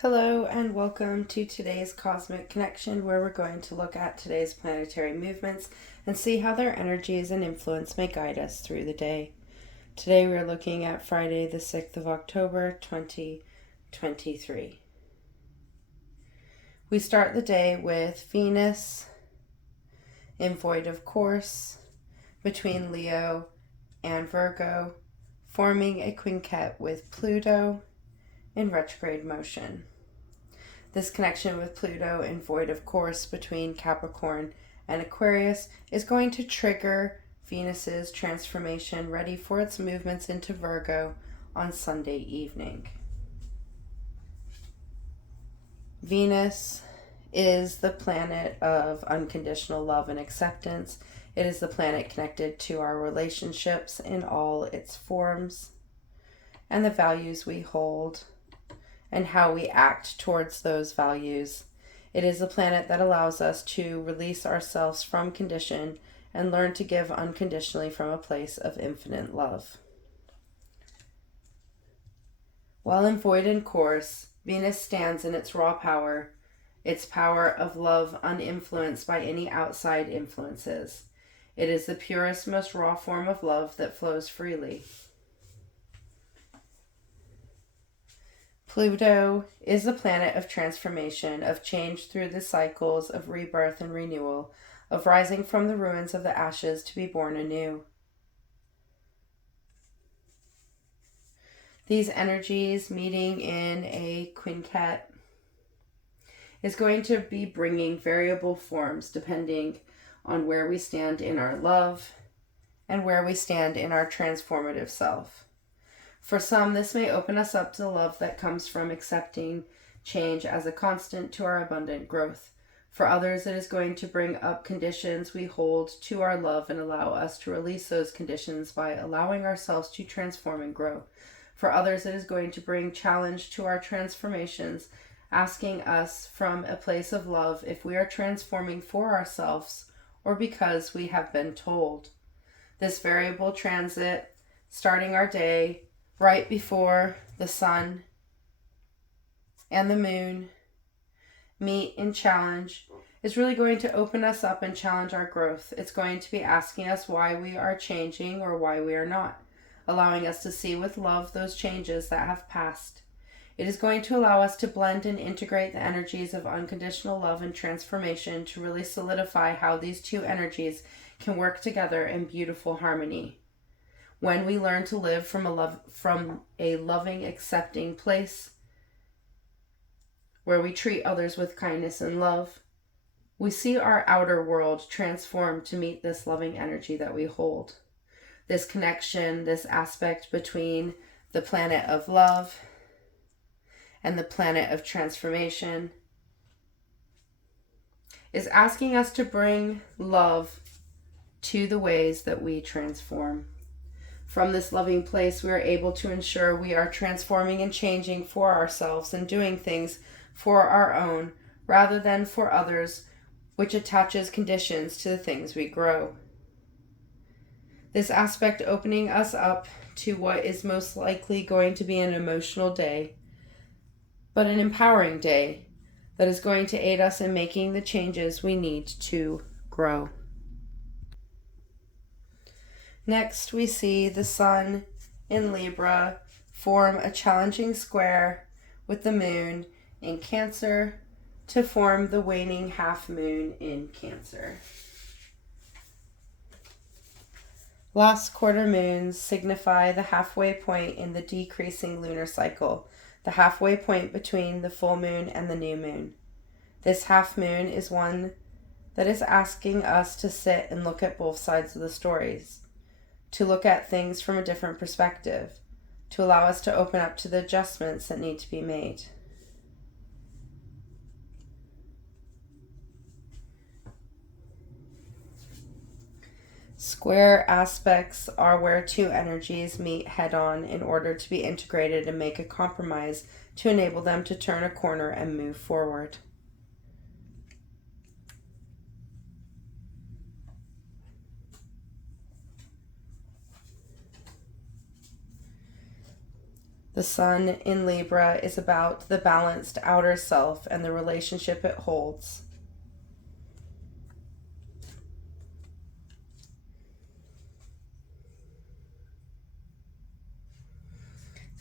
Hello and welcome to today's Cosmic Connection, where we're going to look at today's planetary movements and see how their energies and influence may guide us through the day. Today we're looking at Friday the 6th of October 2023. We start the day with Venus in void of course between Leo and Virgo, forming a quintet with Pluto in retrograde motion. This connection with Pluto in void of course between Capricorn and Aquarius is going to trigger Venus's transformation ready for its movements into Virgo on Sunday evening. Venus is the planet of unconditional love and acceptance. It is the planet connected to our relationships in all its forms and the values we hold and how we act towards those values. It is the planet that allows us to release ourselves from condition and learn to give unconditionally from a place of infinite love. While in void and course, Venus stands in its raw power, its power of love uninfluenced by any outside influences. It is the purest, most raw form of love that flows freely. Pluto is the planet of transformation, of change through the cycles of rebirth and renewal, of rising from the ruins of the ashes to be born anew. These energies meeting in a quintet is going to be bringing variable forms depending on where we stand in our love and where we stand in our transformative self. For some, this may open us up to the love that comes from accepting change as a constant to our abundant growth. For others, it is going to bring up conditions we hold to our love and allow us to release those conditions by allowing ourselves to transform and grow. For others, it is going to bring challenge to our transformations, asking us from a place of love if we are transforming for ourselves or because we have been told. This variable transit, starting our day right before the sun and the moon meet in challenge, is really going to open us up and challenge our growth. It's going to be asking us why we are changing or why we are not, allowing us to see with love those changes that have passed. It is going to allow us to blend and integrate the energies of unconditional love and transformation to really solidify how these two energies can work together in beautiful harmony. When we learn to live from a loving, accepting place where we treat others with kindness and love, we see our outer world transform to meet this loving energy that we hold. This connection, this aspect between the planet of love and the planet of transformation is asking us to bring love to the ways that we transform. From this loving place, we are able to ensure we are transforming and changing for ourselves and doing things for our own rather than for others, which attaches conditions to the things we grow. This aspect opening us up to what is most likely going to be an emotional day, but an empowering day that is going to aid us in making the changes we need to grow. Next, we see the sun in Libra form a challenging square with the moon in Cancer to form the waning half moon in Cancer. Lost quarter moons signify the halfway point in the decreasing lunar cycle, the halfway point between the full moon and the new moon. This half moon is one that is asking us to sit and look at both sides of the stories, to look at things from a different perspective, to allow us to open up to the adjustments that need to be made. Square aspects are where two energies meet head-on in order to be integrated and make a compromise to enable them to turn a corner and move forward. The sun in Libra is about the balanced outer self and the relationship it holds.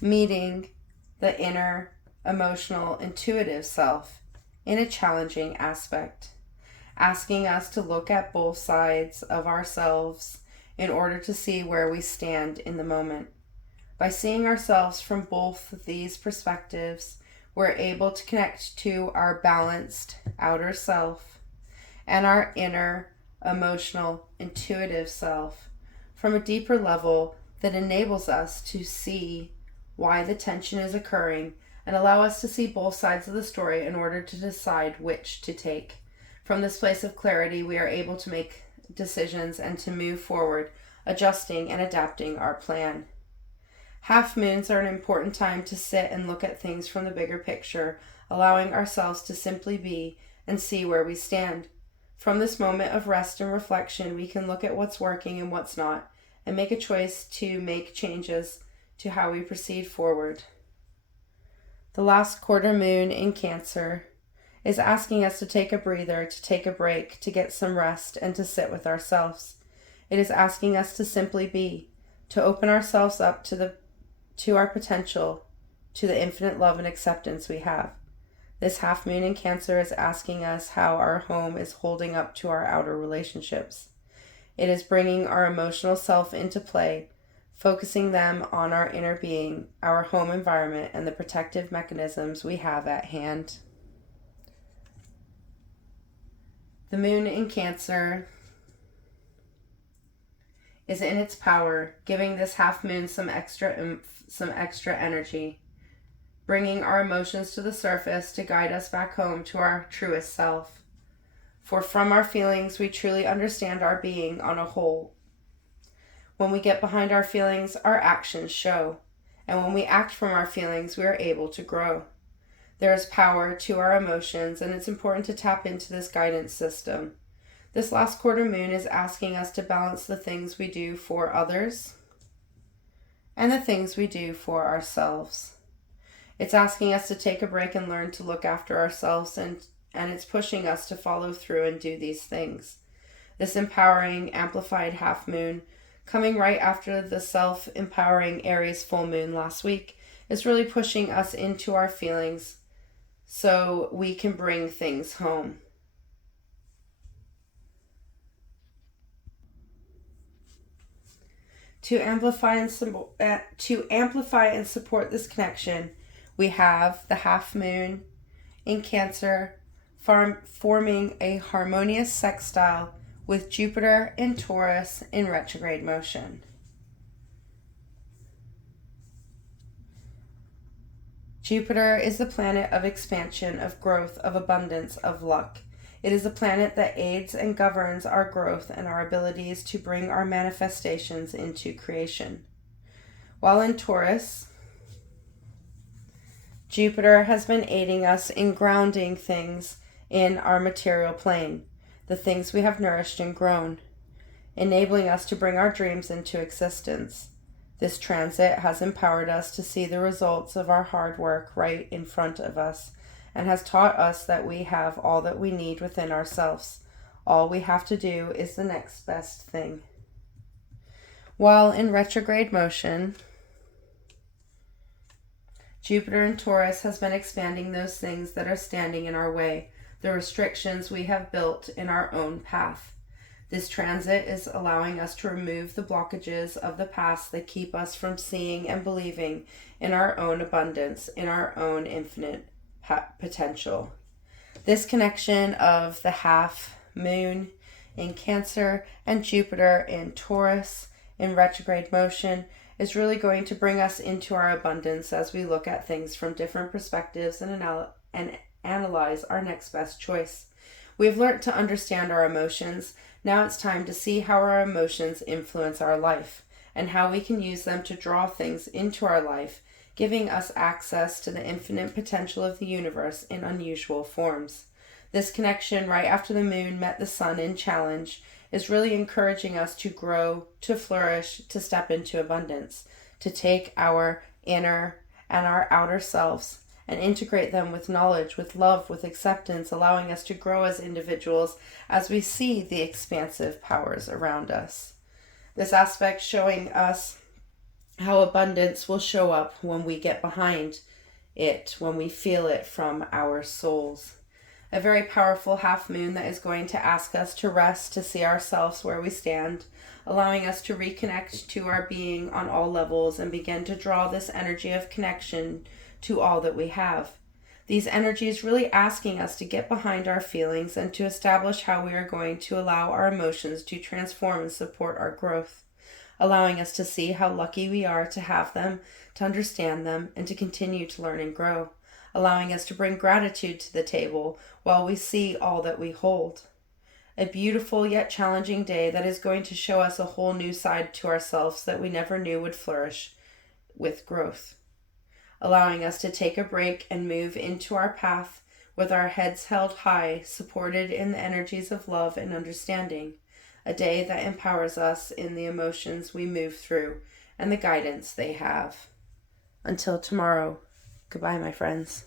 Meeting the inner, emotional, intuitive self in a challenging aspect, asking us to look at both sides of ourselves in order to see where we stand in the moment. By seeing ourselves from both of these perspectives, we're able to connect to our balanced outer self and our inner, emotional, intuitive self from a deeper level that enables us to see why the tension is occurring and allow us to see both sides of the story in order to decide which to take. From this place of clarity, we are able to make decisions and to move forward, adjusting and adapting our plan. Half moons are an important time to sit and look at things from the bigger picture, allowing ourselves to simply be and see where we stand. From this moment of rest and reflection, we can look at what's working and what's not, and make a choice to make changes to how we proceed forward. The last quarter moon in Cancer is asking us to take a breather, to take a break, to get some rest, and to sit with ourselves. It is asking us to simply be, to open ourselves up to our potential, to the infinite love and acceptance we have. This half moon in Cancer is asking us how our home is holding up to our outer relationships. It is bringing our emotional self into play, focusing them on our inner being, our home environment, and the protective mechanisms we have at hand. The moon in Cancer is in its power, giving this half moon some extra oomph, some extra energy, bringing our emotions to the surface to guide us back home to our truest self. For from our feelings, we truly understand our being on a whole. When we get behind our feelings, our actions show. And when we act from our feelings, we are able to grow. There is power to our emotions, and it's important to tap into this guidance system. This last quarter moon is asking us to balance the things we do for others and the things we do for ourselves. It's asking us to take a break and learn to look after ourselves, and it's pushing us to follow through and do these things. This empowering, amplified half moon, coming right after the self-empowering Aries full moon last week, is really pushing us into our feelings so we can bring things home. To amplify and support this connection, we have the half moon in Cancer forming a harmonious sextile with Jupiter in Taurus in retrograde motion. Jupiter is the planet of expansion, of growth, of abundance, of luck. It is a planet that aids and governs our growth and our abilities to bring our manifestations into creation. While in Taurus, Jupiter has been aiding us in grounding things in our material plane, the things we have nourished and grown, enabling us to bring our dreams into existence. This transit has empowered us to see the results of our hard work right in front of us, and has taught us that we have all that we need within ourselves. All we have to do is the next best thing. While in retrograde motion, Jupiter in Taurus has been expanding those things that are standing in our way, the restrictions we have built in our own path. This transit is allowing us to remove the blockages of the past that keep us from seeing and believing in our own abundance, in our own infinite potential. This connection of the half moon in Cancer and Jupiter in Taurus in retrograde motion is really going to bring us into our abundance as we look at things from different perspectives and analyze our next best choice. We've learned to understand our emotions. Now it's time to see how our emotions influence our life and how we can use them to draw things into our life, giving us access to the infinite potential of the universe in unusual forms. This connection right after the moon met the sun in challenge is really encouraging us to grow, to flourish, to step into abundance, to take our inner and our outer selves, and integrate them with knowledge, with love, with acceptance, allowing us to grow as individuals as we see the expansive powers around us. This aspect showing us how abundance will show up when we get behind it, when we feel it from our souls. A very powerful half moon that is going to ask us to rest, to see ourselves where we stand, allowing us to reconnect to our being on all levels and begin to draw this energy of connection to all that we have. These energies really asking us to get behind our feelings and to establish how we are going to allow our emotions to transform and support our growth, allowing us to see how lucky we are to have them, to understand them, and to continue to learn and grow, allowing us to bring gratitude to the table while we see all that we hold. A beautiful yet challenging day that is going to show us a whole new side to ourselves that we never knew would flourish with growth, allowing us to take a break and move into our path with our heads held high, supported in the energies of love and understanding. A day that empowers us in the emotions we move through and the guidance they have. Until tomorrow, goodbye, my friends.